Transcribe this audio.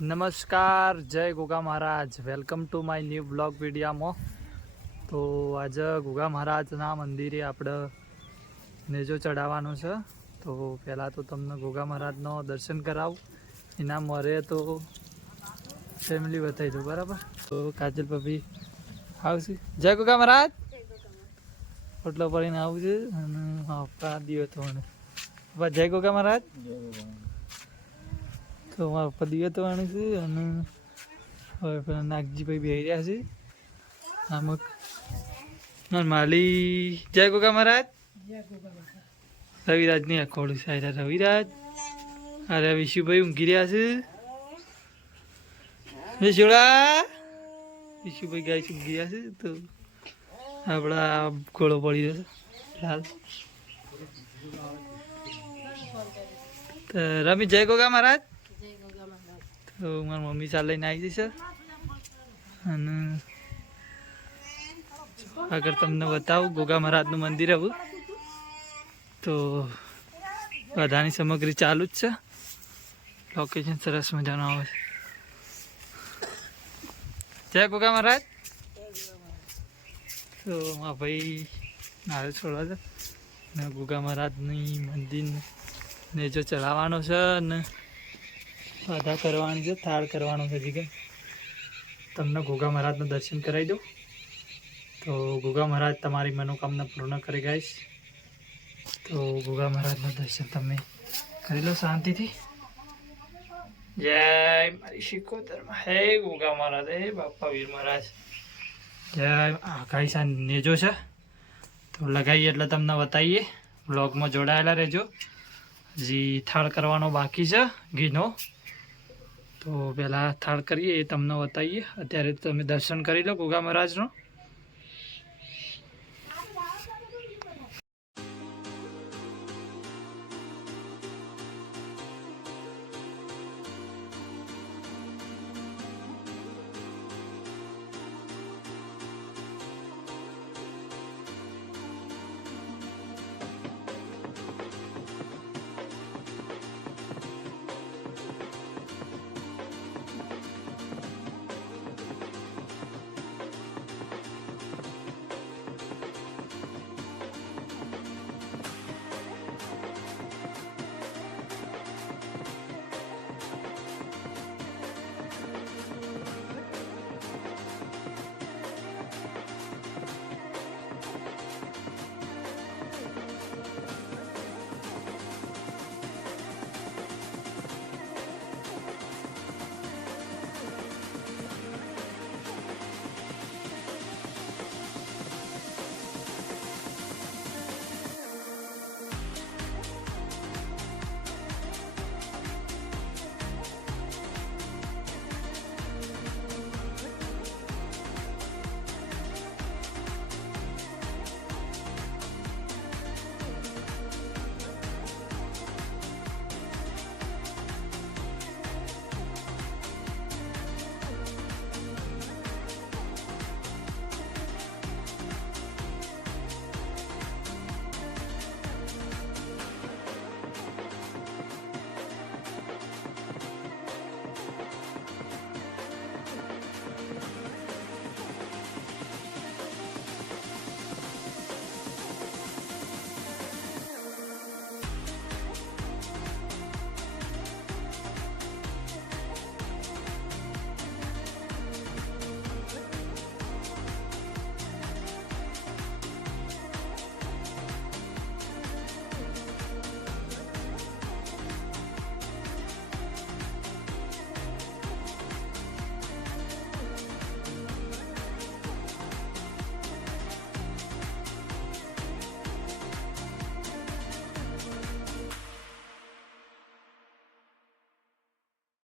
નમસ્કાર, જય Goga Maharaj. Welcome to my new blog વિડીયામાં. તો આજે ગોગા મહારાજના મંદિરે આપણે નેજો ચડાવવાનો છે. તો પહેલાં તો તમને ગોગા મહારાજનો દર્શન કરાવું. એના મોરે તો ફેમિલી બતાવી દઉં, બરાબર? તો કાજલ ભાભી આવશે. જય ગોગા મહારાજ. ઓટલો પડીને આવું છે અને આપણા દિયો તો જય ગોગા મહારાજ. તો મારા પપ્પા દિયો તો આણે છે અને હવે પેલા નાગજીભાઈ બેહી રહ્યા છે. અમુક માલી જય ગોગા મહારાજ. રવિરાજની અખોડ છે. રવિરાજ અરે વિશુભાઈ ઊંઘી રહ્યા છે. વિશુડા વિશુભાઈ ગાય ઊંઘી રહ્યા છે. તો આપણા ઘોડો પડી રહ્યો છે લાલ. તો રમી જય ગોગા મહારાજ. તો મારી મમ્મી ચાલ લઈને આવી જશે અને આગળ તમને બતાવું ગોગા મહારાજનું મંદિર આવું. તો બધાની સામગ્રી ચાલુ જ છે. લોકેશન સરસ મજાનું આવે છે. જય ગોગા મહારાજ. તો મારા ભાઈ નારે છોડવા છે ને ગોગા મહારાજની મંદિર નેજો ચલાવવાનો છે અને બાધા કરવાની છે, થાળ કરવાનો છે. હજી તમને ગોગા મહારાજનું દર્શન કરાવી દઉં. તો ગોગા મહારાજ તમારી મનોકામના પૂર્ણ કરી ગાઈશ. તો ગોગા મહારાજનું દર્શન તમે કરી લો શાંતિથી. જય મારી શિકોતરમાં હે ગોગા મહારાજ, હે બાપા વીર મહારાજ. જય. ગાઈસ આ નેજો છે તો લગાવીએ એટલે તમને બતાવીએ. બ્લોગમાં જોડાયેલા રહેજો. હજી થાળ કરવાનો બાકી છે ઘીનો. તો પહેલાં થાળ કરીએ એ તમને બતાવીએ. અત્યારે તમે દર્શન કરી લો ગોગા મહારાજનો.